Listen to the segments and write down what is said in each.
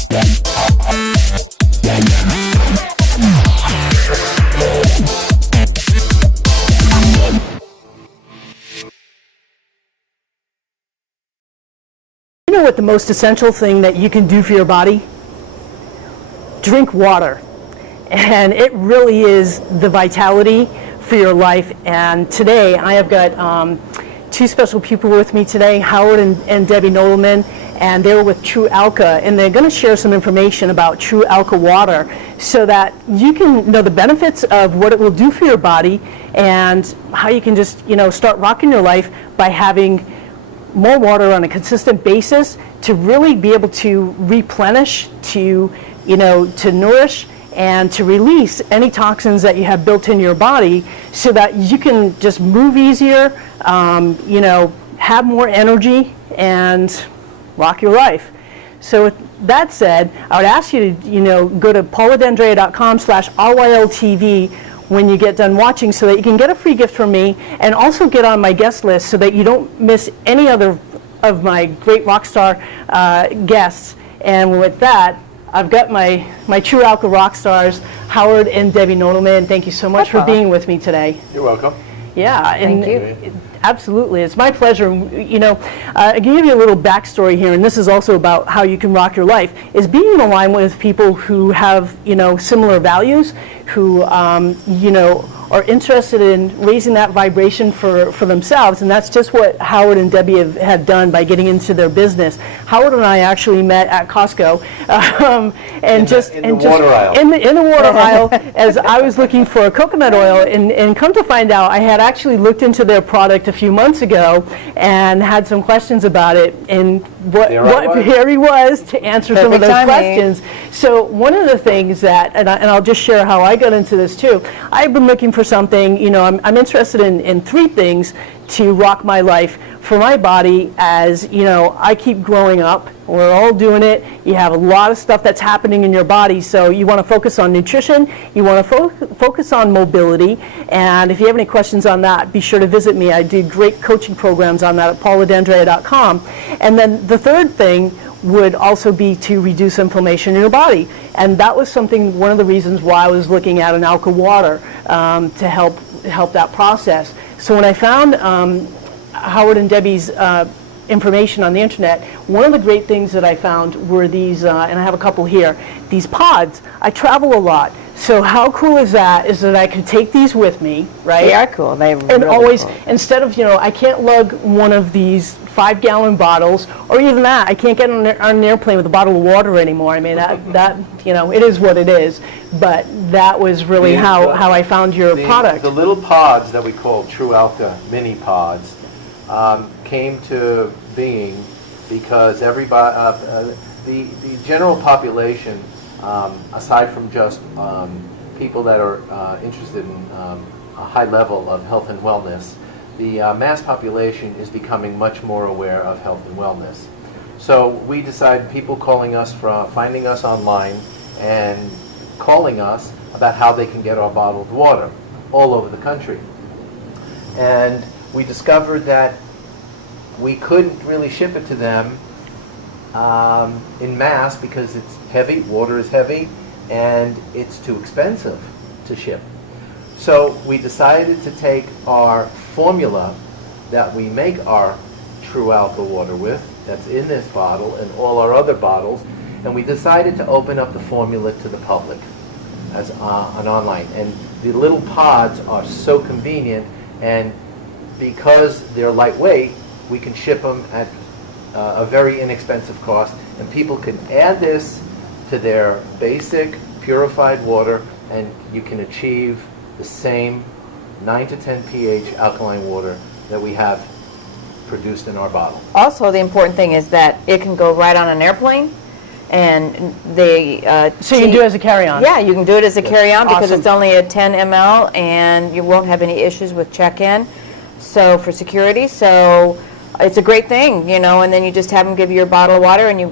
You know what the most essential thing that you can do for your body? Drink water. And it really is the vitality for your life. And today I have got two special people with me today, Howard and Debbie Nodelman, and they're with TRU Alka, and they're going to share some information about TRU Alka water so that you can know the benefits of what it will do for your body and how you can just, start rocking your life by having more water on a consistent basis to really be able to replenish, to nourish, and to release any toxins that you have built in your body so that you can just move easier, have more energy and rock your life. So with that said, I would ask you to go to pauladendrea.com/RYLTV when you get done watching so that you can get a free gift from me and also get on my guest list so that you don't miss any other of my great rock star guests. And with that, I've got my TRU Alka rock stars, Howard and Debbie Nodelman. Thank you so much for being with me today. You're welcome. Yeah, Thank you. Absolutely, it's my pleasure. I can give you a little backstory here, and this is also about how you can rock your life. Is being in alignment with people who have similar values, who are interested in raising that vibration for themselves, and that's just what Howard and Debbie have done by getting into their business. Howard and I actually met at Costco, in the water aisle as I was looking for coconut oil, and come to find out, I had actually looked into their product a few months ago and had some questions about it, and here he was to answer some of those questions. So one of the things that, and I'll just share how I got into this too, I've been looking for something, I'm interested in three things to rock my life for my body as, I keep growing up. We're all doing it. You have a lot of stuff that's happening in your body, so you want to focus on nutrition, you want to focus on mobility, and if you have any questions on that, be sure to visit me. I do great coaching programs on that at pauladendrea.com. And then the third thing would also be to reduce inflammation in your body. And that was one of the reasons why I was looking at an Alka water to help that process. So when I found Howard and Debbie's information on the internet, one of the great things that I found were these, and I have a couple here, these pods. I travel a lot. So how cool is that I could take these with me, right? They are cool. They're and really always, cool. Instead of, I can't lug one of these 5-gallon bottles, or even that, I can't get on an airplane with a bottle of water anymore. I mean, that it is what it is. But that was really how I found your product. The little pods that we call TRU Alka mini pods came to being because everybody, the general population, aside from just people that are interested in a high level of health and wellness, the mass population is becoming much more aware of health and wellness. So we decided, people finding us online and calling us about how they can get our bottled water all over the country. And we discovered that we couldn't really ship it to them in mass because it's heavy, water is heavy, and it's too expensive to ship. So we decided to take our formula that we make our TRU Alka water with, that's in this bottle and all our other bottles, and we decided to open up the formula to the public as an online. And the little pods are so convenient, and because they're lightweight, we can ship them at a very inexpensive cost, and people can add this to their basic purified water, and you can achieve the same 9 to 10 pH alkaline water that we have produced in our bottle. Also, the important thing is that it can go right on an airplane, and they so you can do it as a carry-on. Yeah, you can do it as a carry-on because Awesome. it's only a 10 ml, and you won't have any issues with check-in. So for security, so it's a great thing, and then you just have them give you your bottle of water, and you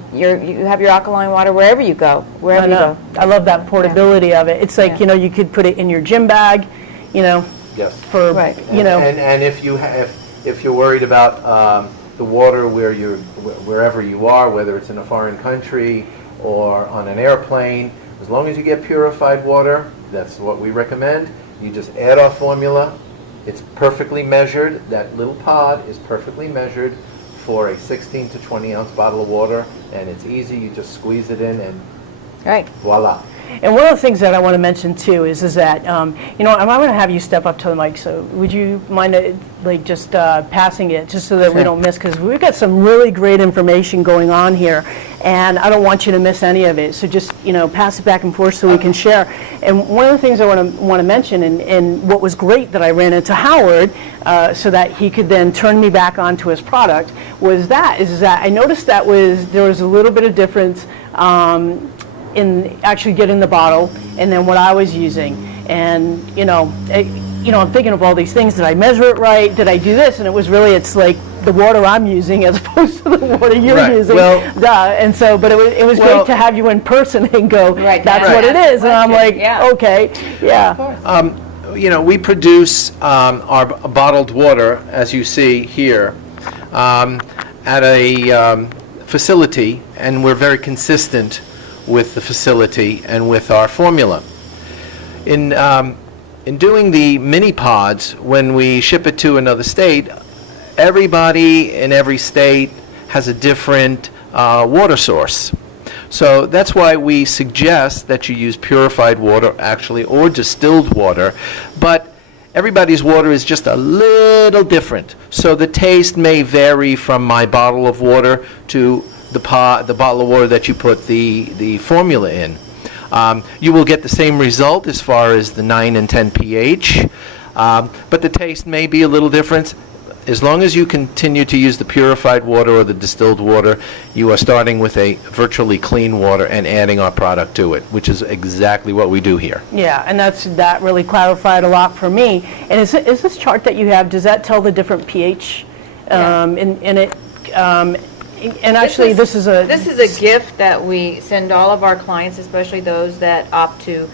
have your alkaline water wherever you go, I love that portability of it. It's like, you could put it in your gym bag, Yes. for, Right. And if you're worried about the water wherever you are, whether it's in a foreign country, or on an airplane. As long as you get purified water, that's what we recommend. You just add our formula. It's perfectly measured. That little pod is perfectly measured for a 16 to 20 ounce bottle of water, and it's easy. You just squeeze it in and voila. And one of the things that I want to mention too is that, you know, I'm going to have you step up to the mic, so would you mind just passing it, just so that we don't miss, because we've got some really great information going on here, and I don't want you to miss any of it. So just, you know, pass it back and forth so we can share. And one of the things I want to mention, and what was great that I ran into Howard, so that he could then turn me back onto his product, is that I noticed that there was a little bit of difference in actually getting the bottle and then what I was using. And you know, I'm thinking of all these things. Did I measure it right? Did I do this? And it was really, it's like the water I'm using as opposed to the water you're using. Well, and so, but it was great to have you in person and go, that's what it is. And I'm like, okay, yeah. You know, we produce our bottled water, as you see here, at a facility, and we're very consistent with the facility and with our formula. In doing the mini pods, when we ship it to another state, everybody in every state has a different water source. So that's why we suggest that you use purified water, actually, or distilled water. But everybody's water is just a little different. So the taste may vary from my bottle of water to the bottle of water that you put the formula in. You will get the same result as far as the 9 and 10 pH, but the taste may be a little different. As long as you continue to use the purified water or the distilled water, you are starting with a virtually clean water and adding our product to it, which is exactly what we do here. Yeah, and that really clarified a lot for me. And is this chart that you have, does that tell the different pH in it? And actually, this is a gift that we send all of our clients, especially those that opt to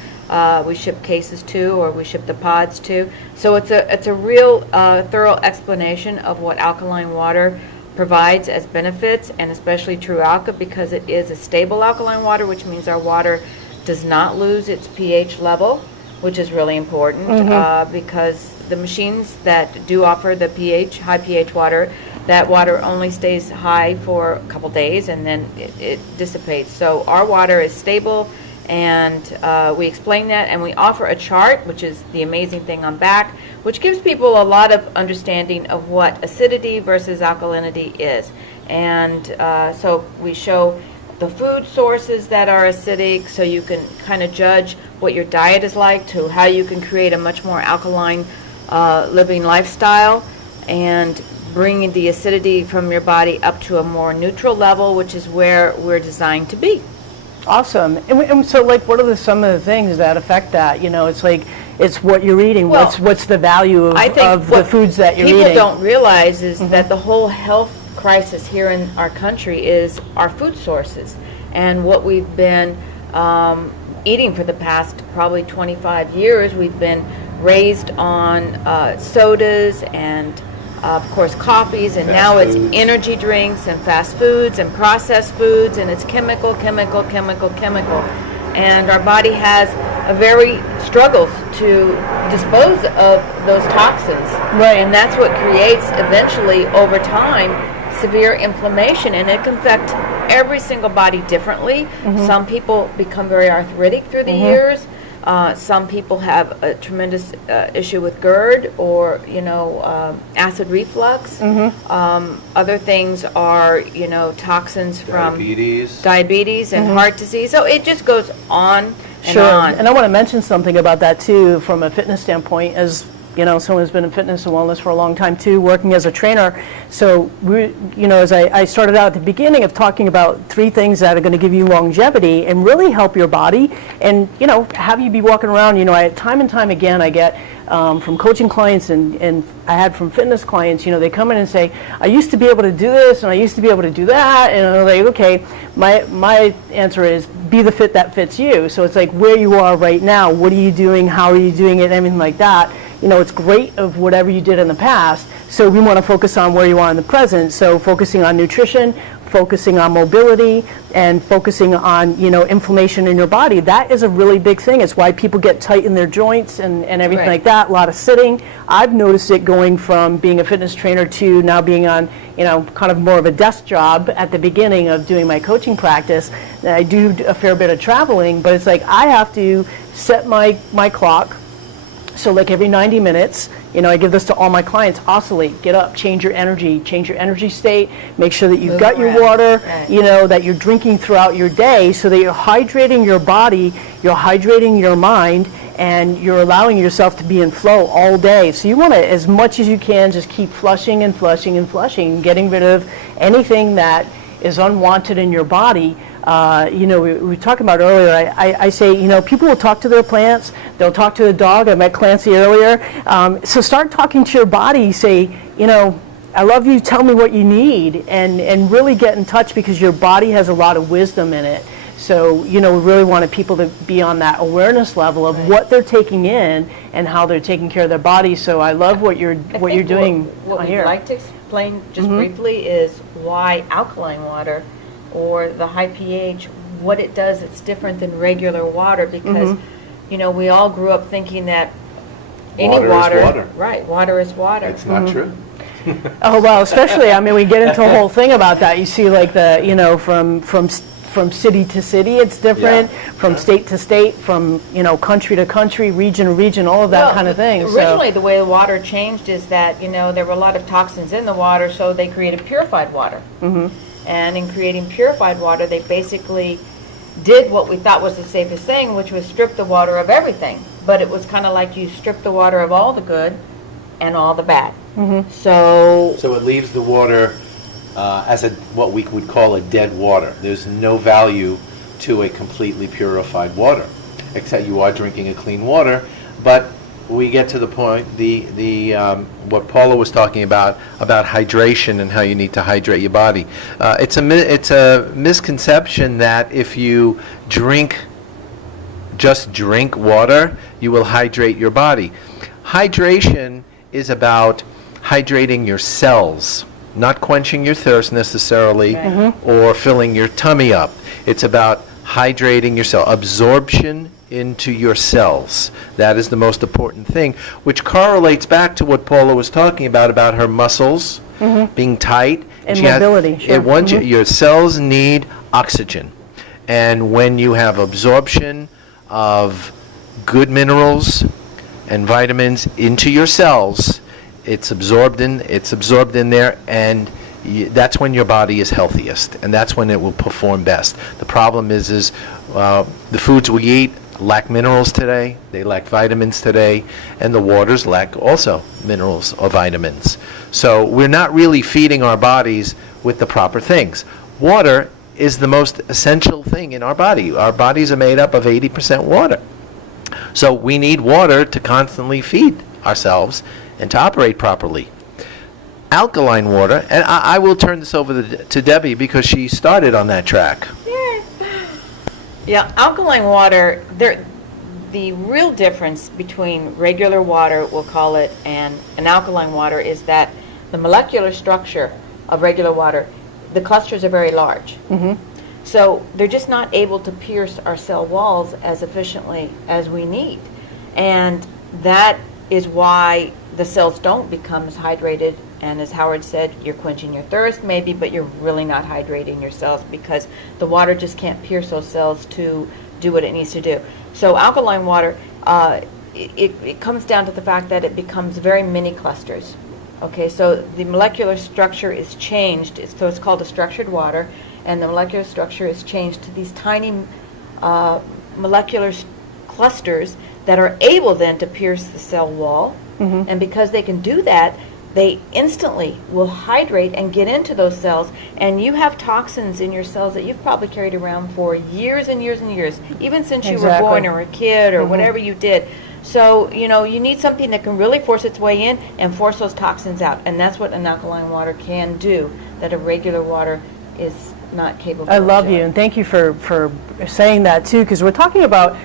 we ship cases to, or we ship the pods to. So it's a real thorough explanation of what alkaline water provides as benefits, and especially TRU Alka, because it is a stable alkaline water, which means our water does not lose its pH level, which is really important because the machines that do offer the high pH water, that water only stays high for a couple days and then it dissipates. So our water is stable, and we explain that, and we offer a chart, which is the amazing thing on back, which gives people a lot of understanding of what acidity versus alkalinity is. And so we show the food sources that are acidic, so you can kind of judge what your diet is like, to how you can create a much more alkaline living lifestyle, and bringing the acidity from your body up to a more neutral level, which is where we're designed to be. Awesome. And so, like, what are some of the things that affect that? You know, it's like, it's what you're eating. Well, what's the value of the foods that you're eating? People don't realize is that the whole health crisis here in our country is our food sources, and what we've been eating for the past probably 25 years. We've been raised on sodas and of course coffees, and now it's energy drinks and fast foods and processed foods, and it's chemical. And our body has a very struggles to dispose of those toxins. Right. And that's what creates eventually over time severe inflammation, and it can affect every single body differently. Some people become very arthritic through the years. Some people have a tremendous issue with GERD, or acid reflux. Other things are toxins from diabetes and heart disease. So it just goes on and on. And I want to mention something about that too, from a fitness standpoint, as someone who's been in fitness and wellness for a long time too, working as a trainer. So as I started out at the beginning of talking about 3 things that are going to give you longevity and really help your body, and have you be walking around. Time and time again I get from coaching clients, and I had from fitness clients, they come in and say, I used to be able to do this and I used to be able to do that, and I'm like, okay, my answer is be the fit that fits you. So it's like where you are right now, what are you doing, how are you doing it, everything like that. It's great of whatever you did in the past, so we want to focus on where you are in the present. So focusing on nutrition, focusing on mobility and focusing on, inflammation in your body. That is a really big thing. It's why people get tight in their joints and everything like that. A lot of sitting. I've noticed it going from being a fitness trainer to now being on, kind of more of a desk job at the beginning of doing my coaching practice. I do a fair bit of traveling, but it's like I have to set my clock. So like every 90 minutes, I give this to all my clients, oscillate, get up, change your energy state, make sure that you've got your water, that you're drinking throughout your day so that you're hydrating your body, you're hydrating your mind, and you're allowing yourself to be in flow all day. So you want to, as much as you can, just keep flushing and flushing and flushing, getting rid of anything that is unwanted in your body. We were talking about earlier, I say, people will talk to their plants, they'll talk to the dog. I met Clancy earlier. So start talking to your body, say, I love you, tell me what you need, and really get in touch because your body has a lot of wisdom in it. So, we really wanted people to be on that awareness level of what they're taking in and how they're taking care of their body. So I love what you're doing what here. we'd like to explain just briefly is why alkaline water or the high pH, what it does, it's different than regular water because, we all grew up thinking that any Water is water. Right, water is water. It's not true. Oh, well, especially, we get into a whole thing about that. You see, like, from city to city, it's different. From state to state, from, country to country, region to region, all of that kind of thing. Originally, the way the water changed is that, there were a lot of toxins in the water, so they created purified water. And in creating purified water, they basically did what we thought was the safest thing, which was strip the water of everything. But it was kind of like you strip the water of all the good and all the bad. So it leaves the water as what we would call a dead water. There's no value to a completely purified water, except you are drinking a clean water. But we get to the point, what Paula was talking about hydration and how you need to hydrate your body. It's a misconception that if you just drink water, you will hydrate your body. Hydration is about hydrating your cells, not quenching your thirst necessarily or filling your tummy up. It's about hydrating your cell, absorption into your cells. That is the most important thing, which correlates back to what Paula was talking about her muscles being tight. And mobility, sure. Your cells need oxygen. And when you have absorption of good minerals and vitamins into your cells, it's absorbed in there, and that's when your body is healthiest, and that's when it will perform best. The problem is the foods we eat lack minerals today, they lack vitamins today, and the waters lack also minerals or vitamins. So we're not really feeding our bodies with the proper things. Water is the most essential thing in our body. Our bodies are made up of 80% water. So we need water to constantly feed ourselves and to operate properly. Alkaline water, and I will turn this over to Debbie because she started on that track. Yeah, alkaline water, the real difference between regular water, we'll call it, and an alkaline water is that the molecular structure of regular water, the clusters are very large. So they're just not able to pierce our cell walls as efficiently as we need. And that is why the cells don't become as hydrated, and as Howard said, you're quenching your thirst maybe, but you're really not hydrating your cells because the water just can't pierce those cells to do what it needs to do. So alkaline water, it comes down to the fact that it becomes very mini clusters. Okay, so the molecular structure is changed, so it's called a structured water, and the molecular structure is changed to these tiny molecular clusters that are able then to pierce the cell wall. And because they can do that, they instantly will hydrate and get into those cells, and you have toxins in your cells that you've probably carried around for years and years and years, even since you were born or a kid or whatever you did. So, you need something that can really force its way in and force those toxins out, and that's what an alkaline water can do that a regular water is not capable of. I love you, and thank you for saying that too, because we're talking about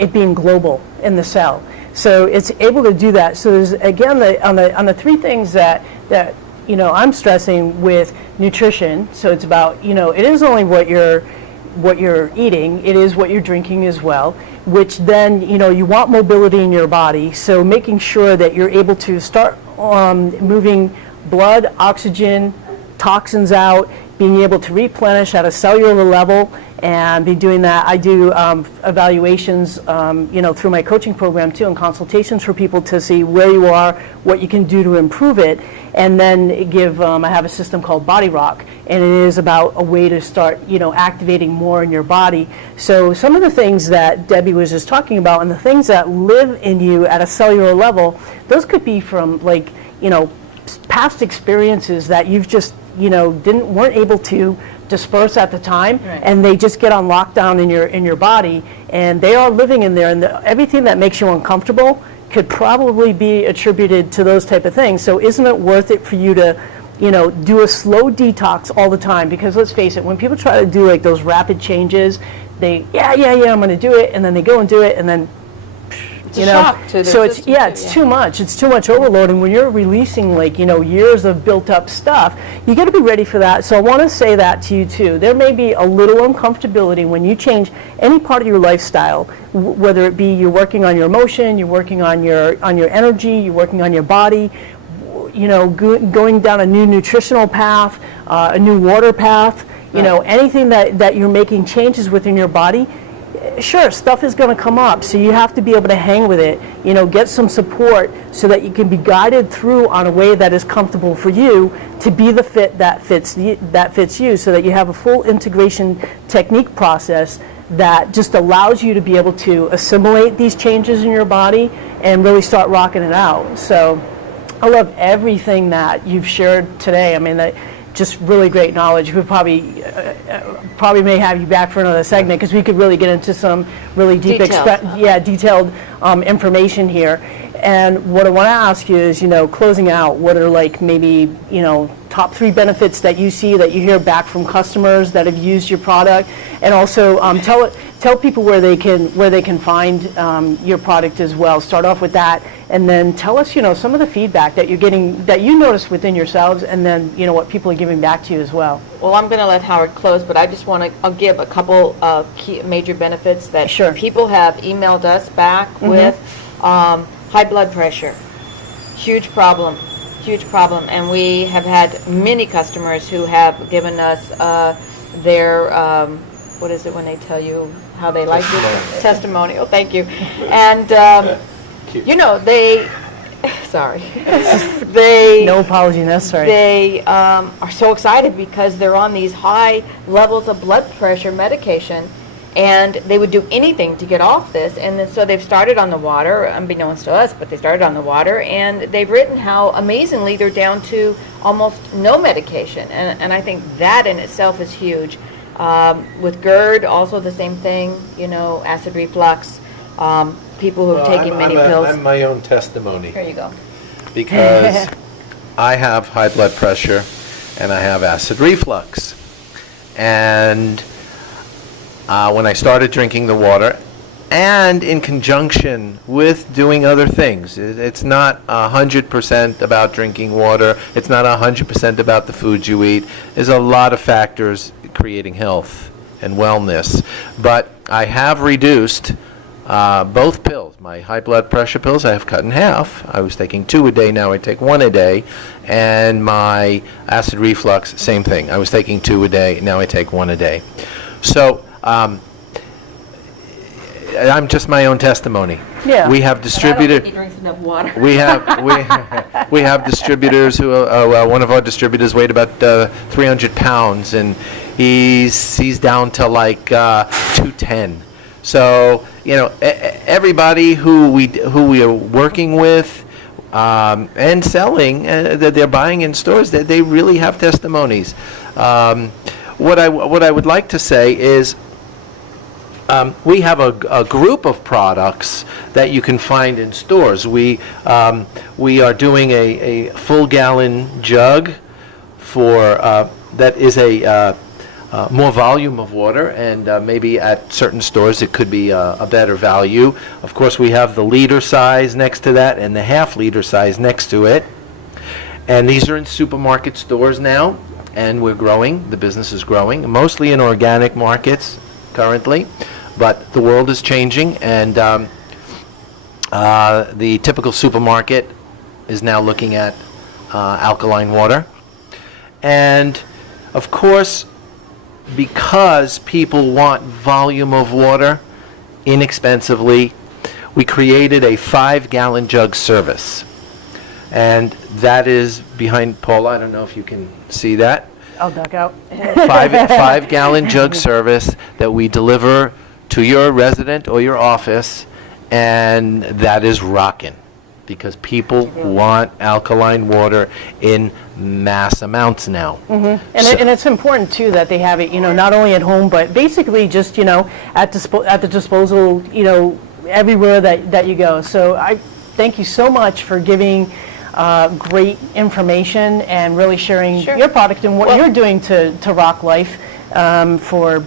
it being global in the cell. So it's able to do that. So there's, again, on the three things that I'm stressing with nutrition. So it's about, it is only what you're eating, it is what you're drinking as well, which then, you want mobility in your body. So making sure that you're able to start moving blood, oxygen, toxins out, being able to replenish at a cellular level, and be doing that. I do evaluations, through my coaching program too, and consultations for people to see where you are, what you can do to improve it, and then I have a system called Body Rock, and it is about a way to start, activating more in your body. So some of the things that Debbie was just talking about, and the things that live in you at a cellular level, those could be from past experiences that you've just weren't able to disperse at the time, right. And they just get on lockdown in your body, and they are living in there, and everything that makes you uncomfortable could probably be attributed to those type of things. So isn't it worth it for you to do a slow detox all the time? Because let's face it, when people try to do those rapid changes, I'm going to do it, and then they go and do it, and then it's a shock to their system it's too much. It's too much overload, and when you're releasing years of built up stuff, you got to be ready for that. So I want to say that to you too. There may be a little uncomfortability when you change any part of your lifestyle, whether it be you're working on your emotion, you're working on your energy, you're working on your body, going down a new nutritional path, a new water path, anything that you're making changes within your body. Sure, stuff is going to come up, so you have to be able to hang with it, get some support so that you can be guided through on a way that is comfortable for you to be the fit that fits you, so that you have a full integration technique process that just allows you to be able to assimilate these changes in your body and really start rocking it out. So I love everything that you've shared today. I mean, just really great knowledge. We probably may have you back for another segment, because we could really get into some really deep, detailed information here. And what I want to ask you is, closing out, what are maybe top 3 benefits that you see, that you hear back from customers that have used your product, and also tell people where they can find your product as well. Start off with that, and then tell us some of the feedback that you're getting, that you notice within yourselves, and then what people are giving back to you as well. Well, I'm going to let Howard close, but I just want to give a couple of key major benefits that people have emailed us back with. High blood pressure, huge problem, and we have had many customers who have given us their what is it when they tell you how they like it? Testimonial. Thank you. And they no apology necessary. They are so excited because they're on these high levels of blood pressure medication, and they would do anything to get off this. And then, so they've started on the water, unbeknownst to us, but they started on the water, and they've written how amazingly they're down to almost no medication. And I think that in itself is huge. With GERD, also the same thing, acid reflux, people who have taken many pills. I'm my own testimony. Here you go. Because I have high blood pressure and I have acid reflux. And when I started drinking the water, and in conjunction with doing other things, it's not 100% about drinking water, it's not 100% about the foods you eat. There's a lot of factors creating health and wellness. But I have reduced both pills. My high blood pressure pills I have cut in half. I was taking 2 a day, now I take 1 a day. And my acid reflux, same thing. I was taking 2 a day, now I take 1 a day. So I'm just my own testimony. Yeah. We have distributor. I don't think he drinks enough water. We have distributors who one of our distributors weighed about 300 pounds, and he's down to 210. So everybody who we are working with and selling, that they're buying in stores, that they really have testimonies. What I would like to say is, we have a group of products that you can find in stores. We are doing a full gallon jug for that is a more volume of water, and maybe at certain stores it could be a better value. Of course, we have the liter size next to that and the half liter size next to it. And these are in supermarket stores now, and we're growing. The business is growing, mostly in organic markets currently, but the world is changing, and the typical supermarket is now looking at alkaline water. And of course, because people want volume of water inexpensively, we created a 5-gallon jug service. And that is behind Paula. I don't know if you can see that. I'll duck out. 5-gallon jug service that we deliver to your resident or your office, and that is rocking because people want alkaline water in mass amounts now. And it's important too that they have it, not only at home, but basically just, at the disposal, everywhere that you go. So I thank you so much for giving great information and really sharing your product and what you're doing to rock life for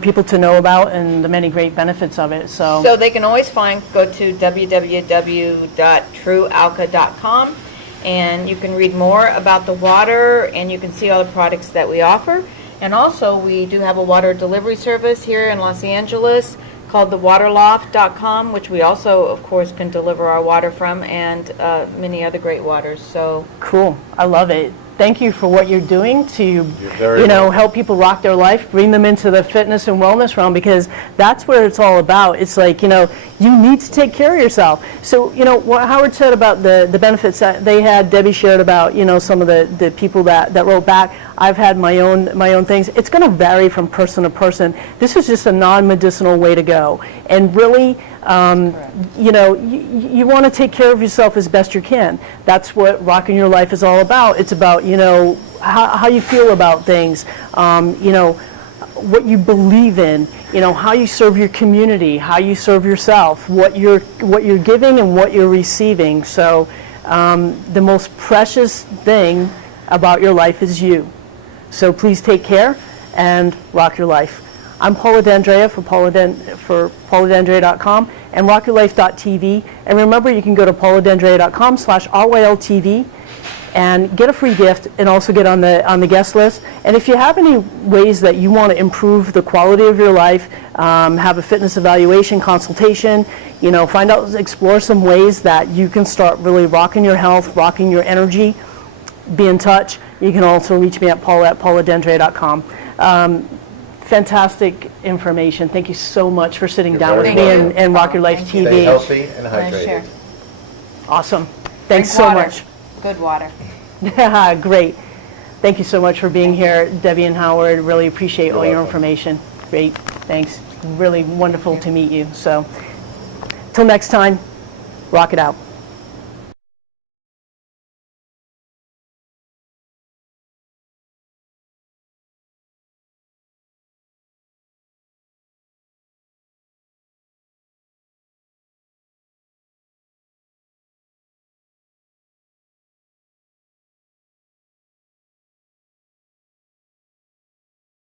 people to know about and the many great benefits of it. So they can always go to www.trualka.com, and you can read more about the water, and you can see all the products that we offer. And also, we do have a water delivery service here in Los Angeles called thewaterloft.com, which we also, of course, can deliver our water from, and many other great waters. So cool. I love it. Thank you for what you're doing to, welcome. help people rock their life, bring them into the fitness and wellness realm, because that's where it's all about. It's like, you need to take care of yourself. So, what Howard said about the benefits that they had, Debbie shared about, some of the people that wrote back. I've had my own things. It's going to vary from person to person. This is just a non-medicinal way to go. And really, you want to take care of yourself as best you can. That's what rocking your life is all about. It's about, how you feel about things, what you believe in, how you serve your community, how you serve yourself, what you're giving and what you're receiving. So the most precious thing about your life is you. So please take care and rock your life. I'm Paula D'Andrea for pauladandrea.com and rockyourlife.tv. And remember, you can go to pauladandrea.com/RYLTV and get a free gift and also get on the guest list. And if you have any ways that you want to improve the quality of your life, have a fitness evaluation consultation, find out, explore some ways that you can start really rocking your health, rocking your energy, be in touch. You can also reach me at pauladandrea.com. Fantastic information. Thank you so much for sitting down with me and Rock Your Life TV. Stay healthy and hydrated. Awesome. Thanks so much. Good water. Great. Thank you so much for being here, Debbie and Howard. Really appreciate all your information. Great. Thanks. Really wonderful to meet you. So, till next time, rock it out.